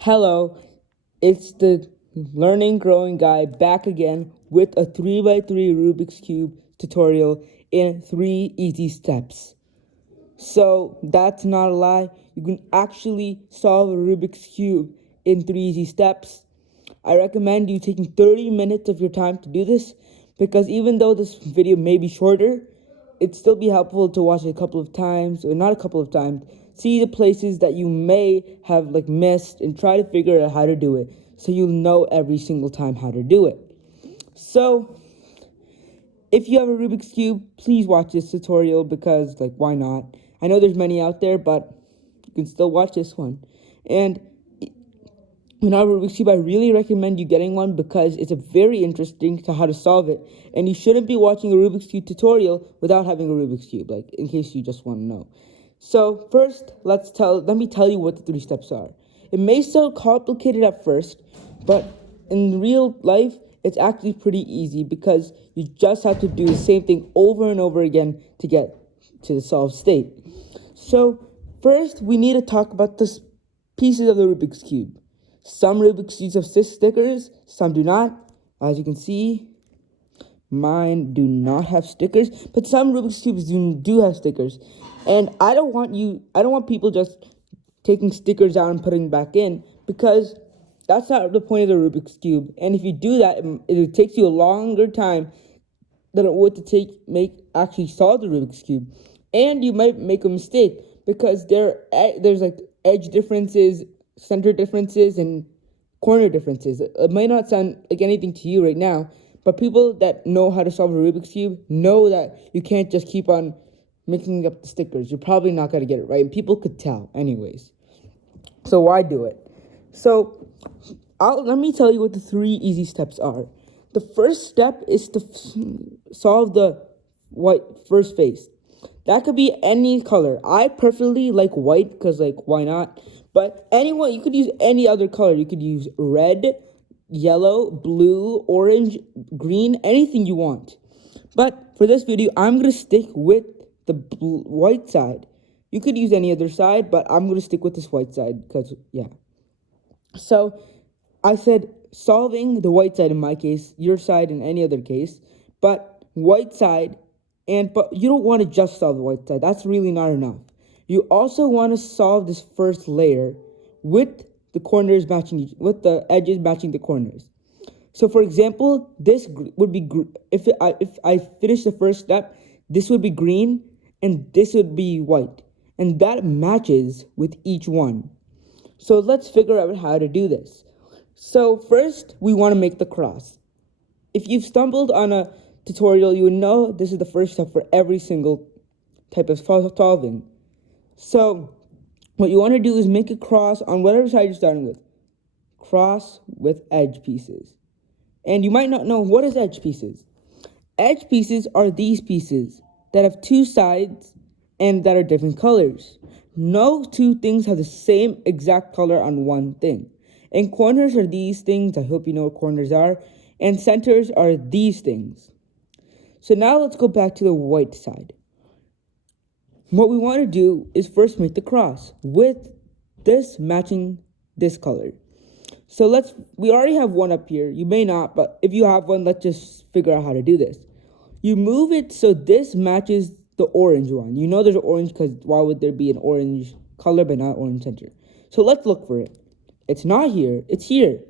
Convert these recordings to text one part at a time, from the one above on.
Hello, it's the Learning Growing Guy back again with a 3x3 Rubik's Cube tutorial in 3 easy steps. So that's not a lie, you can actually solve a Rubik's Cube in 3 easy steps. I recommend you taking 30 minutes of your time to do this because even though this video may be shorter, it'd still be helpful to watch it a couple of times, or not a couple of times, see the places that you may have missed and try to figure out how to do it so you'll know every single time how to do it. So if you have a Rubik's Cube, please watch this tutorial because why not? I know there's many out there, but you can still watch this one. And when I have a Rubik's Cube, I really recommend you getting one because it's a very interesting to how to solve it. And you shouldn't be watching a Rubik's Cube tutorial without having a Rubik's Cube, in case you just want to know. So first, let me tell you what the 3 steps are. It may sound complicated at first, but in real life, it's actually pretty easy because you just have to do the same thing over and over again to get to the solved state. So first, we need to talk about the pieces of the Rubik's Cube. Some Rubik's Cubes have stickers, some do not. As you can see, mine do not have stickers, but some Rubik's Cubes do have stickers. And I don't want people just taking stickers out and putting back in because that's not the point of the Rubik's Cube. And if you do that, it takes you a longer time than it would to actually solve the Rubik's Cube. And you might make a mistake because there's edge differences, center differences, and corner differences. It might not sound like anything to you right now, but people that know how to solve a Rubik's Cube know that you can't just keep on mixing up the stickers. You're probably not going to get it right, and people could tell anyways. So why do it? So let me tell you what the 3 easy steps are. The first step is to solve the white first face. That could be any color. I preferably like white because why not? But anyone, you could use any other color. You could use red, yellow, blue, orange, green, anything you want. But for this video, I'm going to stick with the white side. You could use any other side, but I'm going to stick with this white side because, yeah. So I said solving the white side in my case, your side in any other case, but white side, but you don't want to just solve the white side. That's really not enough. You also want to solve this first layer with the corners matching with the edges matching the corners. So for example, this would be if I finish the first step, this would be green and this would be white, and that matches with each one. So let's figure out how to do this. So first, we want to make the cross. If you've stumbled on a tutorial, you would know this is the first step for every single type of solving. So what you want to do is make a cross on whatever side you're starting with. Cross with edge pieces. And you might not know, what is edge pieces? Edge pieces are these pieces that have 2 sides and that are different colors. No 2 things have the same exact color on one thing. And corners are these things. I hope you know what corners are. And centers are these things. So now let's go back to the white side. What we want to do is first make the cross with this matching this color. So we already have one up here. You may not, but if you have one, let's just figure out how to do this. You move it so this matches the orange one. You know there's an orange because why would there be an orange color but not orange center? So let's look for it. It's not here, it's here.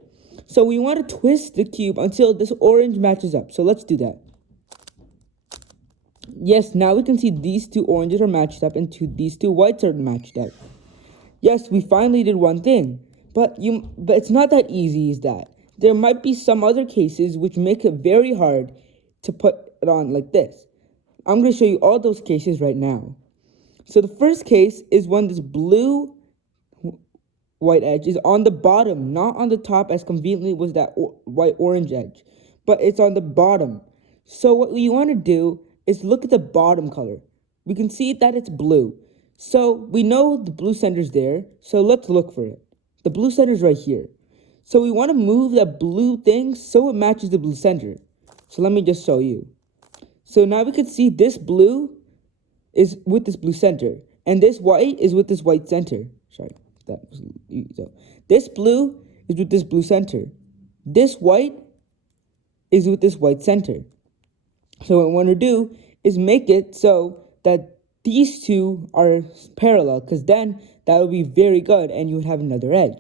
So we want to twist the cube until this orange matches up. So let's do that. Yes, now we can see these 2 oranges are matched up and these 2 whites are matched up. Yes, we finally did one thing, but it's not that easy as that. There might be some other cases which make it very hard to put it on like this. I'm going to show you all those cases right now. So the first case is when this blue white edge is on the bottom, not on the top as conveniently was that white orange edge, but it's on the bottom. So what you want to do is look at the bottom color. We can see that it's blue. So we know the blue center's there, so let's look for it. The blue center's right here. So we want to move that blue thing so it matches the blue center. So let me just show you. So now we can see this blue is with this blue center, and this white is with this white center. Sorry. So this blue is with this blue center. This white is with this white center. So what I want to do is make it so that these two are parallel, because then that would be very good and you would have another edge.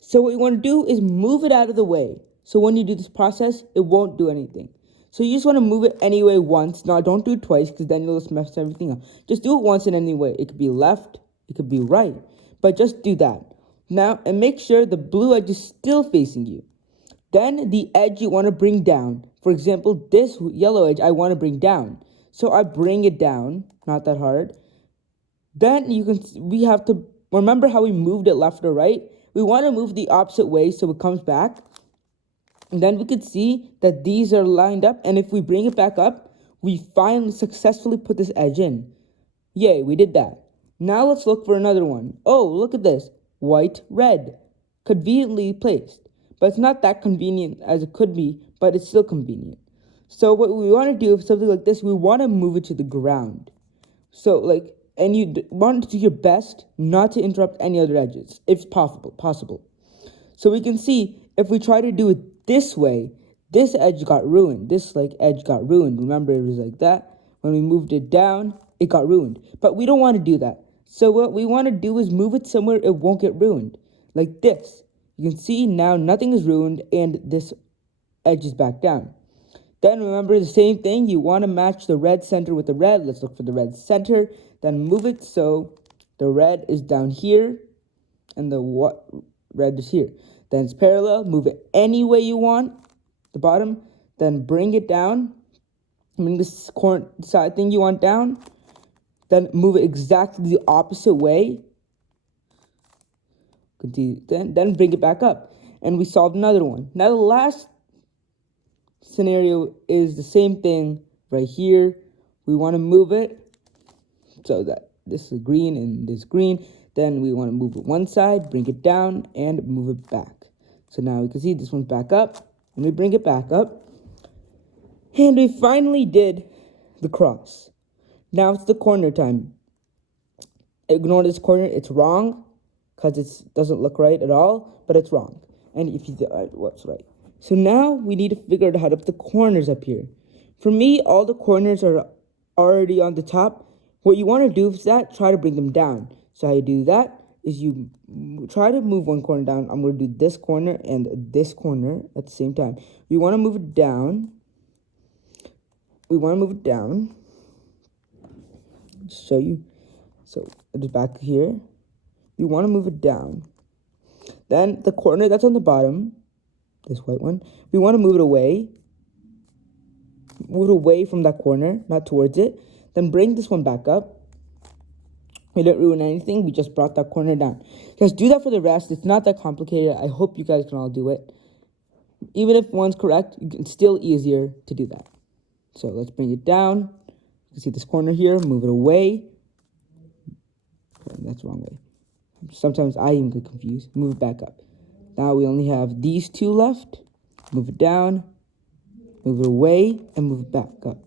So what you want to do is move it out of the way. So when you do this process, it won't do anything. So you just want to move it anyway once. Now don't do it twice, because then you'll just mess everything up. Just do it once in any way. It could be left, it could be right, but just do that. Now, and make sure the blue edge is still facing you. Then the edge you want to bring down. For example, this yellow edge I want to bring down. So I bring it down, not that hard. Then we have to remember how we moved it left or right. We want to move the opposite way so it comes back. And then we could see that these are lined up. And if we bring it back up, we finally successfully put this edge in. Yay, we did that. Now let's look for another one. Oh, look at this. White, red. Conveniently placed. But it's not that convenient as it could be, but it's still convenient. So what we want to do with something like this, we want to move it to the ground. So and you want to do your best not to interrupt any other edges, if possible. So we can see, if we try to do it this way, this edge got ruined. This edge got ruined. Remember, it was like that. When we moved it down, it got ruined. But we don't want to do that. So what we want to do is move it somewhere it won't get ruined. Like this. You can see now nothing is ruined and this edge is back down. Then remember the same thing. You want to match the red center with the red. Let's look for the red center. Then move it so the red is down here and the red is here. Then it's parallel. Move it any way you want. The bottom. Then bring it down. Bring this side thing you want down. Then move it exactly the opposite way. Continue. Then bring it back up. And we solved another one. Now the last scenario is the same thing right here. We want to move it so that this is green and this green. Then we want to move it one side, bring it down, and move it back. So now we can see this one's back up. And we bring it back up. And we finally did the cross. Now it's the corner time. Ignore this corner. It's wrong because it doesn't look right at all, but it's wrong. And if you do what's right. So now we need to figure out how to put the corners up here. For me, all the corners are already on the top. What you want to do is try to bring them down. So how you do that is you try to move one corner down. I'm going to do this corner and this corner at the same time. You want to move it down. We want to move it down. Just show you. So it's back here. You want to move it down. Then the corner that's on the bottom, this white one, we want to move it away. Move it away from that corner, not towards it. Then bring this one back up. We didn't ruin anything. We just brought that corner down. Just do that for the rest. It's not that complicated. I hope you guys can all do it. Even if one's correct, it's still easier to do that. So let's bring it down. You can see this corner here. Move it away. Okay, that's the wrong way. Sometimes I even get confused. Move it back up. Now we only have these two left. Move it down. Move it away. And move it back up.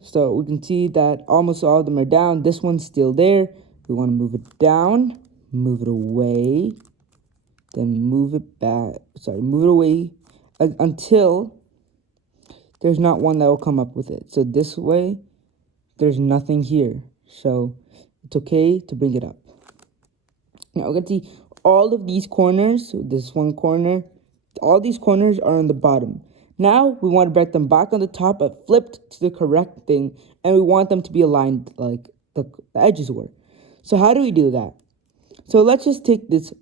So we can see that almost all of them are down. This one's still there. We want to move it down. Move it away. Then move it back. Move it away until there's not one that will come up with it. So this way, there's nothing here. So it's okay to bring it up. Now we can see all of these corners, this one corner, all these corners are on the bottom. Now we want to bring them back on the top, but flipped to the correct thing, and we want them to be aligned like the edges were. So how do we do that? So let's just take this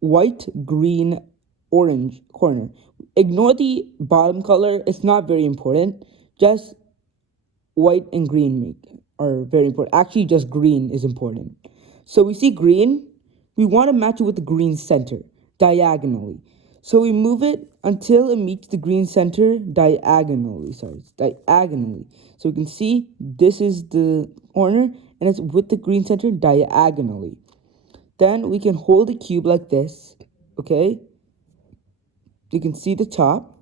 white, green, orange corner. Ignore the bottom color. It's not very important. Just white and green are very important. Actually, just green is important. So we see green. We want to match it with the green center diagonally. So we move it until it meets the green center diagonally. Diagonally. So we can see this is the corner and it's with the green center diagonally. Then we can hold the cube like this, okay? You can see the top.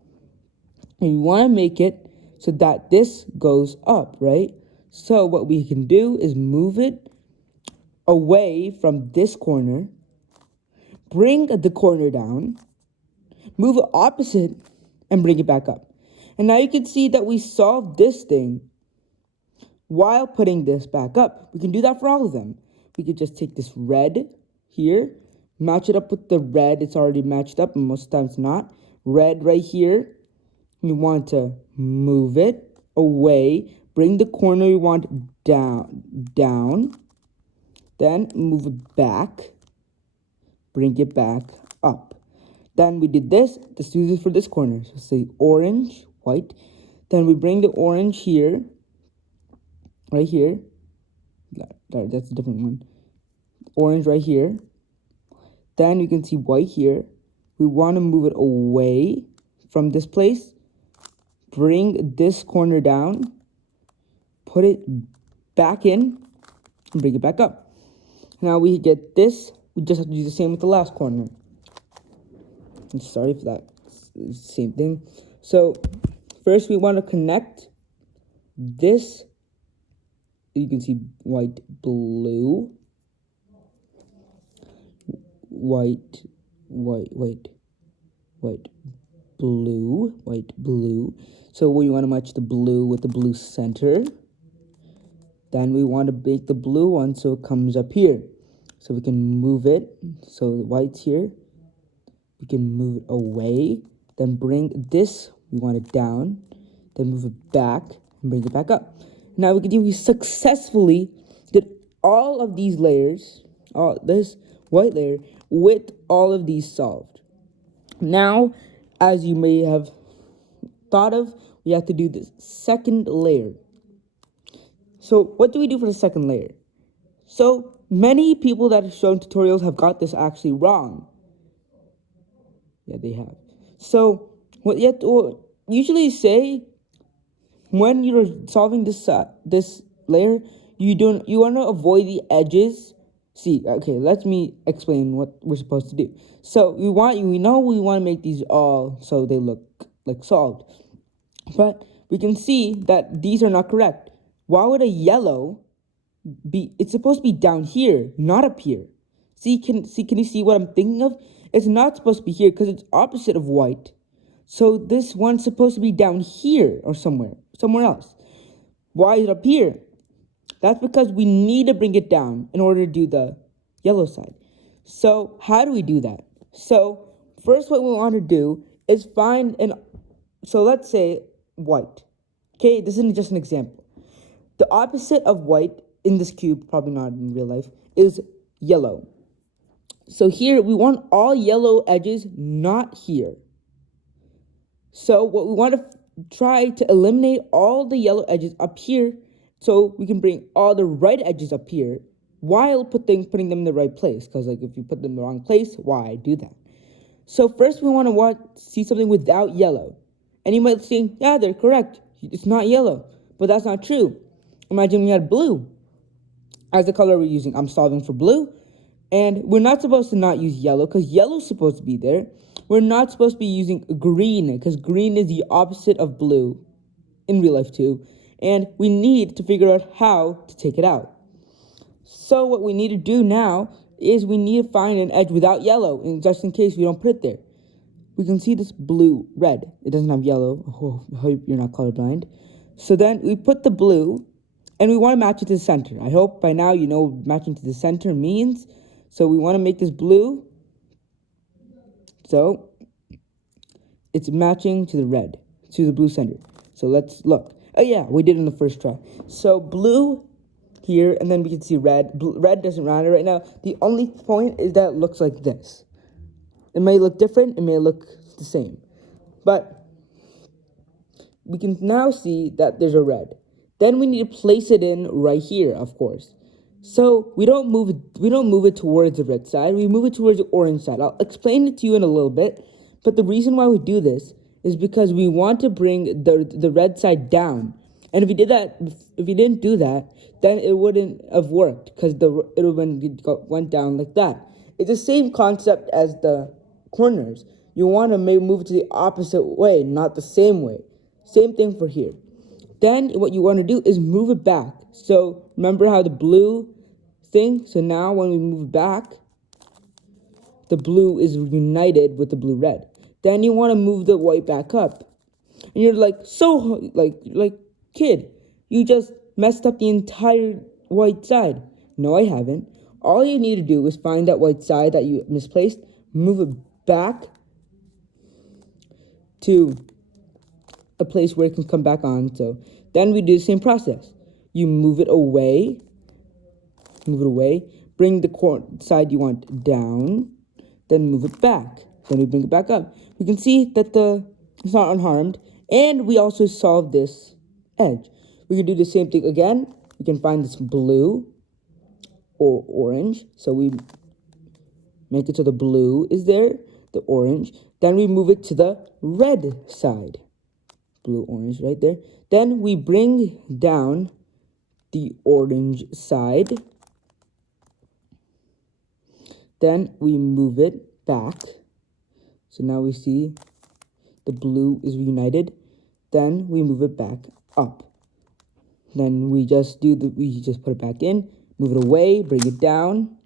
And you want to make it so that this goes up, right? So what we can do is move it away from this corner bring the corner down, move it opposite, and bring it back up. And now you can see that we solved this thing while putting this back up. We can do that for all of them. We could just take this red here, match it up with the red. It's already matched up, and most times not. Red right here. We want to move it away. Bring the corner we want down. Then move it back. Bring it back up. Then we did this. Let's do this for this corner. So say orange, white. Then we bring the orange here. Right here. That's a different one. Orange right here. Then you can see white here. We want to move it away from this place. Bring this corner down. Put it back in. And bring it back up. Now we get this. We just have to do the same with the last corner. I'm sorry for that. Same thing. So first we want to connect this. You can see white, blue. White, blue. So we want to match the blue with the blue center. Then we want to make the blue one so it comes up here. So we can move it. So the white's here. We can move it away. Then bring this, we want it down. Then move it back and bring it back up. Now we successfully did all of these layers, this white layer, with all of these solved. Now, as you may have thought of, we have to do this second layer. So what do we do for the second layer? So many people that have shown tutorials have got this actually wrong. Yeah, they have. So what you have to usually say when you're solving this layer, you want to avoid the edges. Let me explain what we're supposed to do. So we want to make these all so they look like solved. But we can see that these are not correct. Why would a yellow it's supposed to be down here, not up here? Can you see what I'm thinking of? It's not supposed to be here because it's opposite of white. So this one's supposed to be down here or somewhere else. Why is it up here? That's because we need to bring it down in order to do the yellow side. So how do we do that? So first what we want to do is so let's say white. Okay, this isn't just an example. The opposite of white in this cube, probably not in real life, is yellow. So here we want all yellow edges, not here. So what we want to try to eliminate all the yellow edges up here so we can bring all the right edges up here while putting them in the right place. Because if you put them in the wrong place, why do that? So first we want to see something without yellow. And you might think, yeah, they're correct. It's not yellow. But that's not true. Imagine we had blue as the color we're using. I'm solving for blue. And we're not supposed to not use yellow because yellow's supposed to be there. We're not supposed to be using green because green is the opposite of blue in real life too. And we need to figure out how to take it out. So what we need to do now is we need to find an edge without yellow, and just in case we don't put it there. We can see this red. It doesn't have yellow. I hope you're not colorblind. So then we put the blue, and we want to match it to the center. I hope by now you know what matching to the center means. So we want to make this blue. So it's matching to the red, to the blue center. So let's look. Oh yeah, we did it in the first try. So blue here, and then we can see red. Red doesn't matter right now. The only point is that it looks like this. It may look different, it may look the same. But we can now see that there's a red. Then we need to place it in right here, of course. So we don't move it towards the red side, we move it towards the orange side. I'll explain it to you in a little bit, but the reason why we do this is because we want to bring the red side down. And if we didn't do that, then it wouldn't have worked because it went down like that. It's the same concept as the corners. You want to move it to the opposite way, not the same way. Same thing for here. Then what you want to do is move it back. So remember how the blue thing? So now when we move it back, the blue is united with the blue-red. Then you want to move the white back up. And you're like, kid, you just messed up the entire white side. No, I haven't. All you need to do is find that white side that you misplaced, move it back to a place where it can come back on. So then we do the same process. You move it away, bring the side you want down, then move it back. Then we bring it back up. We can see that it's not unharmed, and we also solved this edge. We can do the same thing again. We can find this blue or orange. So we make it so the blue is there, the orange. Then we move it to the red side. Blue, orange right there. Then we bring down the orange side. Then we move it back. So now we see the blue is reunited. Then we move it back up. Then we just put it back in, move it away, bring it down,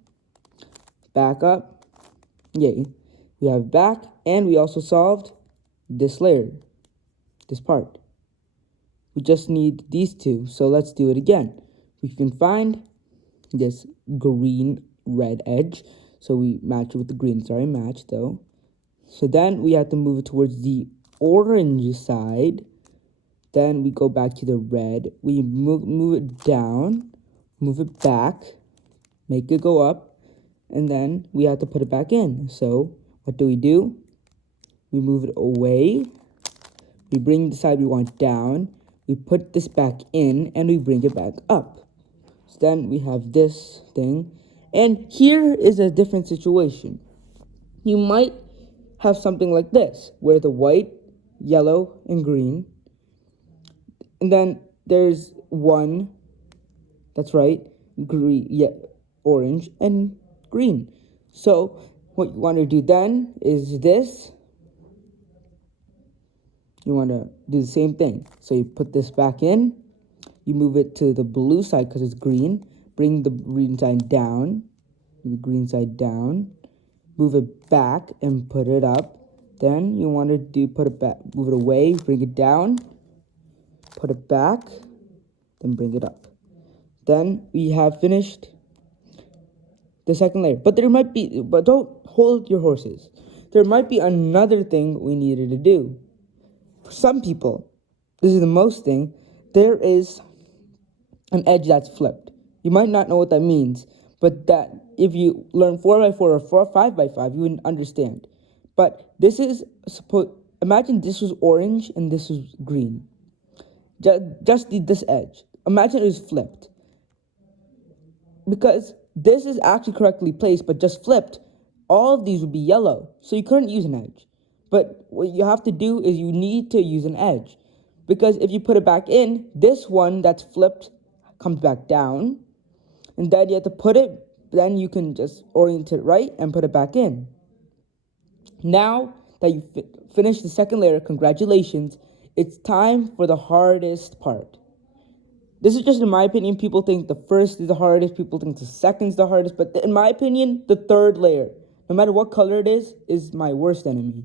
back up. Yay. We have it back, and we also solved this layer, this part. We just need these two, so let's do it again. We can find this green-red edge. So we match it with the green. Sorry, match though. So then we have to move it towards the orange side. Then we go back to the red. We move it down, move it back, make it go up, and then we have to put it back in. So what do? We move it away. We bring the side we want down. We put this back in, and we bring it back up. So then we have this thing. And here is a different situation. You might have something like this, where the white, yellow, and green. And then there's one, that's right, green, orange, and green. So what you want to do then is this. You want to do the same thing. So you put this back in. You move it to the blue side because it's green. Bring the green side down. The green side down. Move it back and put it up. Then you want to put it back, move it away, bring it down, put it back, then bring it up. Then we have finished the second layer. But don't hold your horses. There might be another thing we needed to do. For some people, this is the most thing, there is an edge that's flipped. You might not know what that means, but that if you learn 4x4 or 5x5, you wouldn't understand. But this is imagine this was orange and this was green. Just this edge. Imagine it was flipped. Because this is actually correctly placed, but just flipped, all of these would be yellow. So you couldn't use an edge. But what you have to do is you need to use an edge. Because if you put it back in, this one that's flipped comes back down. And then you have to put it, then you can just orient it right and put it back in. Now that you finished the second layer, congratulations. It's time for the hardest part. This is just in my opinion. People think the first is the hardest. People think the second is the hardest. But in my opinion, the third layer, no matter what color it is my worst enemy.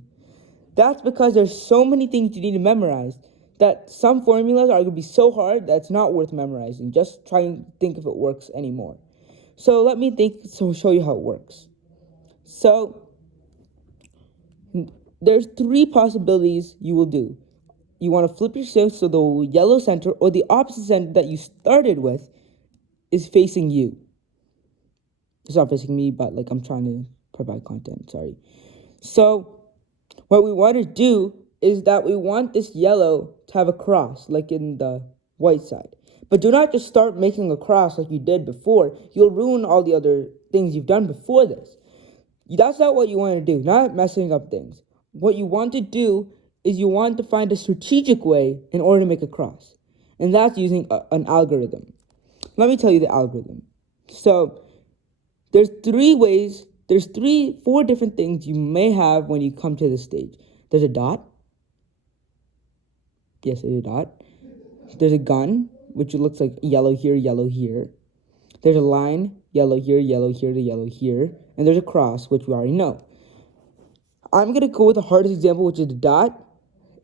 That's because there's so many things you need to memorize that some formulas are going to be so hard that it's not worth memorizing. Just try and think if it works anymore. So let me show you how it works. So there's 3 possibilities you will do. You want to flip your shift so the yellow center or the opposite center that you started with is facing you. It's not facing me, but I'm trying to provide content, sorry. So what we want to do is that we want this yellow to have a cross, like in the white side. But do not just start making a cross like you did before. You'll ruin all the other things you've done before this. That's not what you want to do, not messing up things. What you want to do is you want to find a strategic way in order to make a cross. And that's using an algorithm. Let me tell you the algorithm. So there's 4 different things you may have when you come to this stage. There's a dot. Yes, there's a dot. There's a gun, which looks like yellow here, yellow here. There's a line, yellow here, to yellow here. and there's a cross, which we already know. I'm going to go with the hardest example, which is the dot.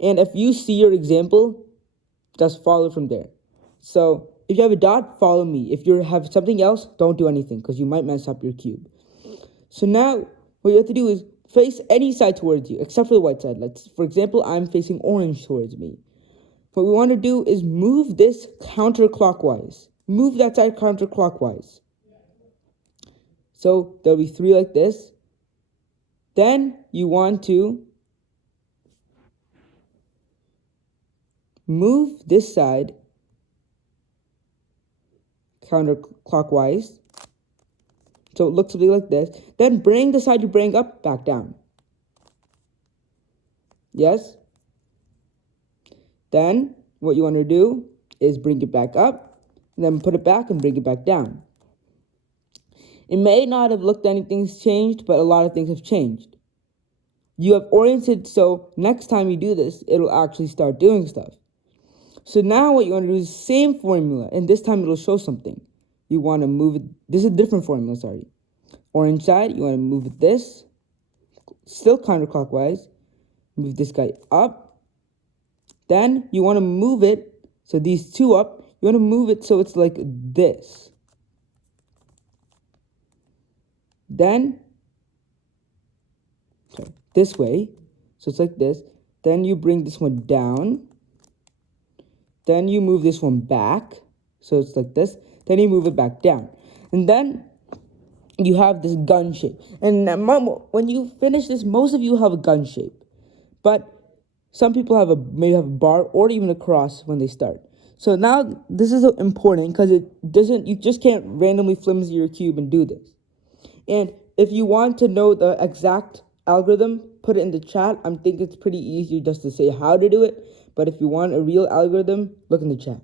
And if you see your example, just follow from there. So if you have a dot, follow me. If you have something else, don't do anything because you might mess up your cube. So now what you have to do is face any side towards you, except for the white side. For example, I'm facing orange towards me. What we want to do is move this counterclockwise. Move that side counterclockwise. So there'll be 3 like this. Then you want to move this side counterclockwise. So it looks something like this. Then bring the side you bring up back down. Yes? Then what you want to do is bring it back up, and then put it back and bring it back down. It may not have looked anything's changed, but a lot of things have changed. You have oriented, so next time you do this, it'll actually start doing stuff. So now what you want to do is the same formula, and this time it'll show something. You want to move it, this is a different formula, sorry. Orange side, you want to move it this, still counterclockwise, move this guy up. Then you want to move it, so these 2 up, you want to move it so it's like this. Then, this way, so it's like this. Then you bring this one down. Then you move this one back, so it's like this. Then you move it back down. And then you have this gun shape. And when you finish this, most of you have a gun shape. But some people maybe have a bar or even a cross when they start. So now this is important because you just can't randomly flimsy your cube and do this. And if you want to know the exact algorithm, put it in the chat. I think it's pretty easy just to say how to do it. But if you want a real algorithm, look in the chat.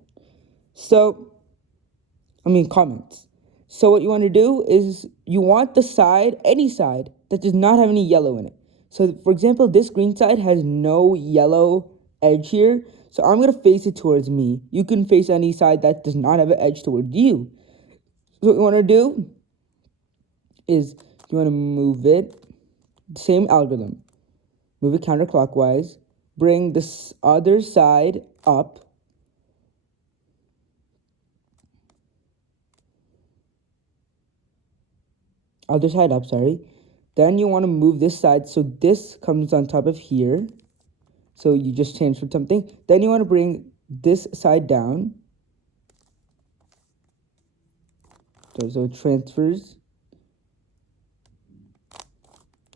Comments. So what you want to do is you want the side, any side, that does not have any yellow in it. So for example, this green side has no yellow edge here. So I'm going to face it towards me. You can face any side that does not have an edge towards you. So what you want to do is you want to move it, same algorithm. Move it counterclockwise. Bring this other side up. Other side up, sorry. Then you want to move this side so this comes on top of here. So you just transferred something. Then you want to bring this side down. So it transfers.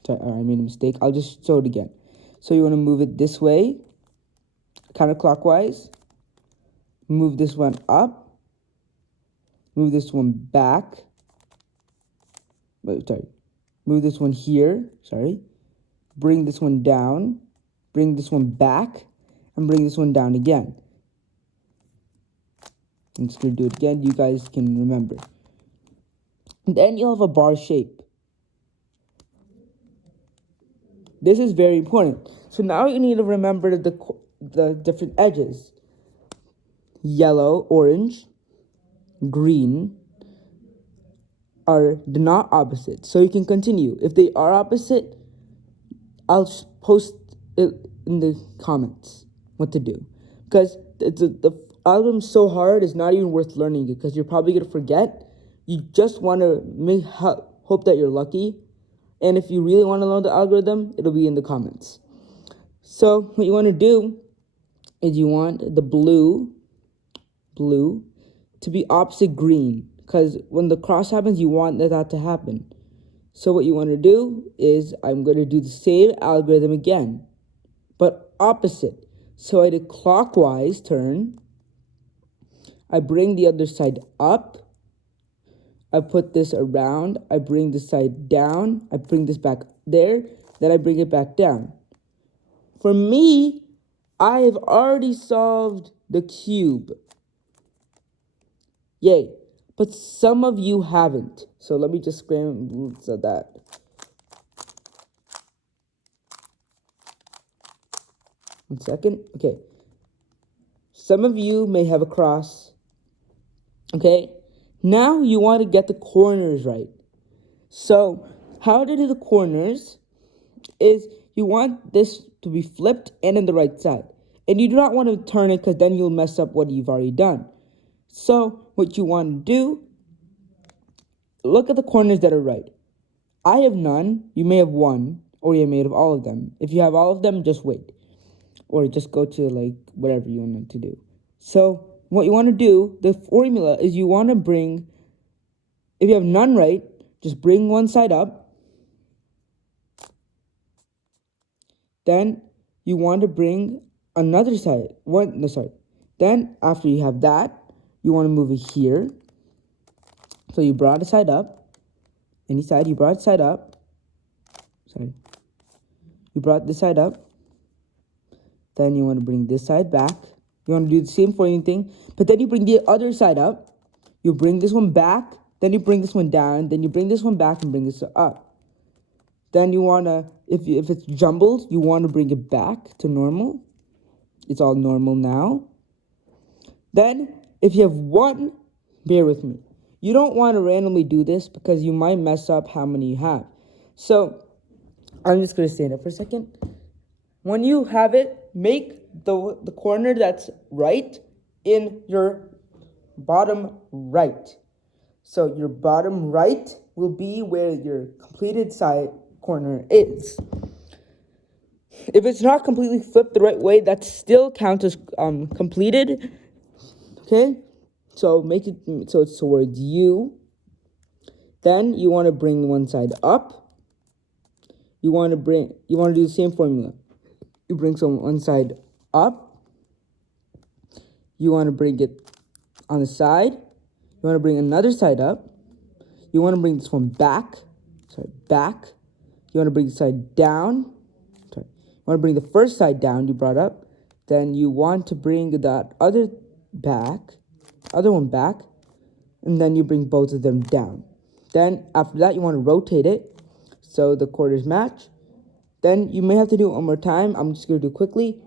Sorry, I made a mistake. I'll just show it again. So you want to move it this way, counterclockwise. Move this one up. Move this one back. Move this one here. Bring this one down. Bring this one back. And bring this one down again. I'm just going to do it again. You guys can remember. And then you'll have a bar shape. This is very important. So now you need to remember the different edges. Yellow, orange, green are not opposite. So you can continue. If they are opposite, I'll post it in the comments what to do. Because the algorithm's so hard, it's not even worth learning it because you're probably going to forget. You just want to hope that you're lucky. And if you really want to learn the algorithm, it'll be in the comments. So what you want to do is you want the blue to be opposite green. Because when the cross happens, you want that to happen. So what you want to do is I'm going to do the same algorithm again, but opposite. So I did clockwise turn. I bring the other side up. I put this around, I bring this side down, I bring this back there, then I bring it back down. For me, I have already solved the cube. Yay. But some of you haven't. So let me just scramble that. One second. Okay. Some of you may have a cross. Okay. Now you want to get the corners right. So how to do the corners is you want this to be flipped and in the right side. And you do not want to turn it because then you'll mess up what you've already done. So what you want to do, look at the corners that are right. I have none, you may have one, or you may have all of them. If you have all of them, just wait. Or just go to like whatever you want to do. So what you want to do, the formula is you want to bring, if you have none right, just bring one side up. Then you want to bring another side, Then after you have that, you want to move it here. So you brought a side up, any side, you brought side up. Sorry. You brought this side up. Then you want to bring this side back. You want to do the same for anything, but then you bring the other side up. You bring this one back, then you bring this one down, then you bring this one back and bring this up. Then you want to, if it's jumbled, you want to bring it back to normal. It's all normal now. Then, if you have one, bear with me. You don't want to randomly do this because you might mess up how many you have. So, I'm just going to stand up for a second. When you have it, make the corner that's right in your bottom right. So your bottom right will be where your completed side corner is. If it's not completely flipped the right way, that still counts as completed. Okay? So make it so it's towards you. Then you want to bring one side up. You want to do the same formula. You bring one side up. You want to bring it on the side. You want to bring another side up. You want to bring this one back. Back. You want to bring the side down. You want to bring the first side down you brought up. Then you want to bring that other one back. And then you bring both of them down. Then after that, you want to rotate it so the quarters match. Then you may have to do it one more time. I'm just going to do it quickly.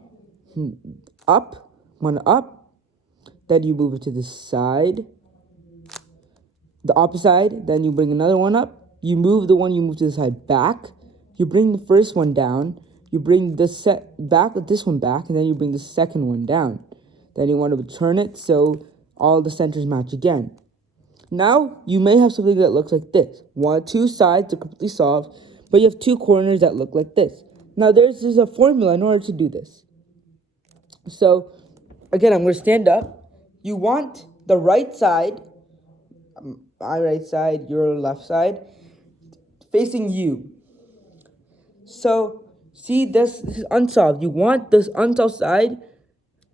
Up, one up. Then you move it to the side. The opposite side. Then you bring another one up. You move the one you move to the side back. You bring the first one down. You bring this one back. And then you bring the second one down. Then you want to turn it so all the centers match again. Now, you may have something that looks like this. Two sides are completely solved, but you have two corners that look like this. Now, there's a formula in order to do this. So, again, I'm going to stand up. You want the right side, my right side, your left side, facing you. So, see, this is unsolved. You want this unsolved side,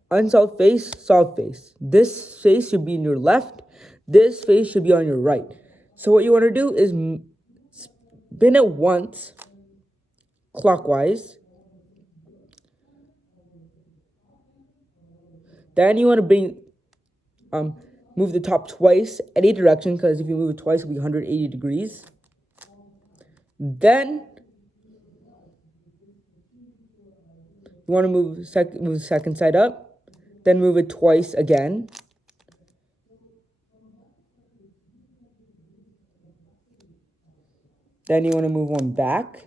unsolved face, solved face. This face should be in your left. This face should be on your right. So what you want to do is spin it once, clockwise. Then you want to move the top twice, any direction, because if you move it twice, it'll be 180 degrees. Then you want to move the second side up, then move it twice again. Then you want to move one back.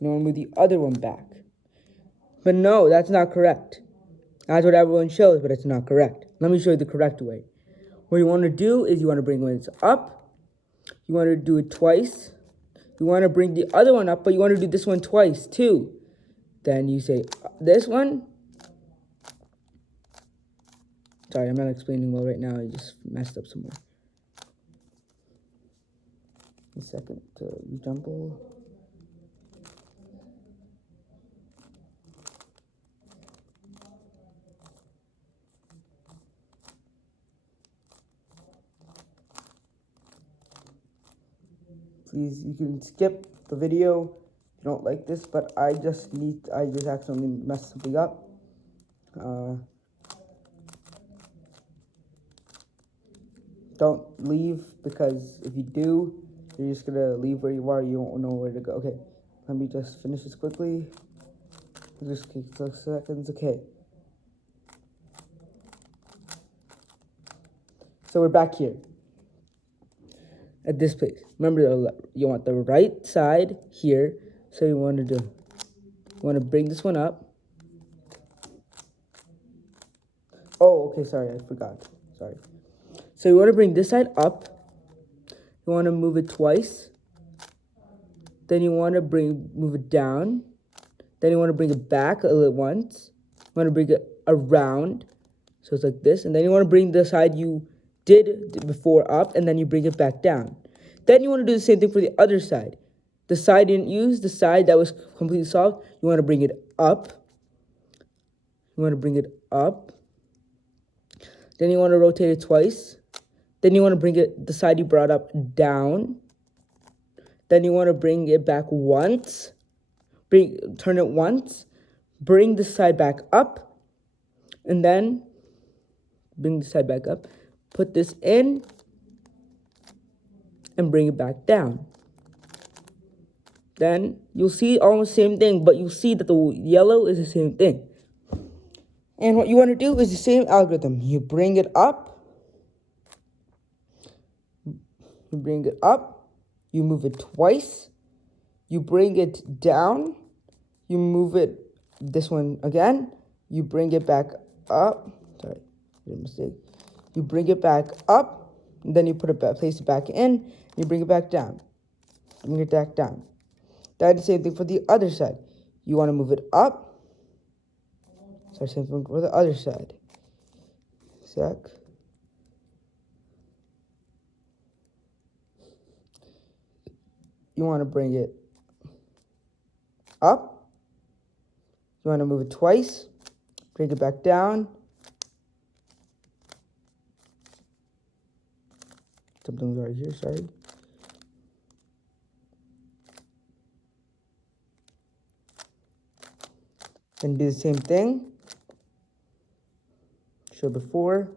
You want to move the other one back. But no, that's not correct. That's what everyone shows, but it's not correct. Let me show you the correct way. What you want to do is you want to bring it up. You want to do it twice. You want to bring the other one up, but you want to do this one twice too. Then you say this one. Sorry, I'm not explaining well right now. I just messed up somewhere. A second to jumble. Please, you can skip the video if you don't like this, but I just accidentally messed something up. Don't leave, because if you do, you're just gonna leave where you are. You won't know where to go. Okay, let me just finish this quickly. Just take 6 seconds. Okay. So we're back here. at this place. Remember, you want the right side here. So you want to bring this one up. Oh, okay, sorry, I forgot. Sorry. So you want to bring this side up. You want to move it twice. Then you want to move it down. Then you want to bring it back a little once. You want to bring it around. So it's like this. And then you want to bring the side you did before up, and then you bring it back down. Then you want to do the same thing for the other side. The side you didn't use, the side that was completely solved, you want to bring it up. You want to bring it up. Then you want to rotate it twice. Then you want to bring the side you brought up down. Then you want to bring it back once. Turn it once. Bring the side back up. And then bring the side back up. Put this in. And bring it back down. Then you'll see almost the same thing, but you'll see that the yellow is the same thing. And what you want to do is the same algorithm. You bring it up. You bring it up. You move it twice. You bring it down. You move it this one again. You bring it back up. Sorry, I made a mistake. You bring it back up. And then you put it back, place it back in. You bring it back down. Bring it back down. That's the same thing for the other side. You want to move it up. So same thing for the other side. Sec. You want to bring it up. You want to move it twice. Bring it back down. Something was right here, sorry. Then do the same thing. Showed before.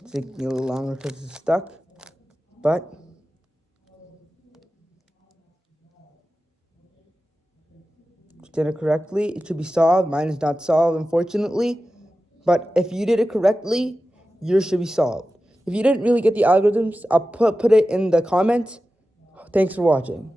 It's taking a little longer because it's stuck, but if you did it correctly, it should be solved. Mine is not solved, unfortunately, but if you did it correctly, yours should be solved. If you didn't really get the algorithms, I'll put it in the comments. Thanks for watching.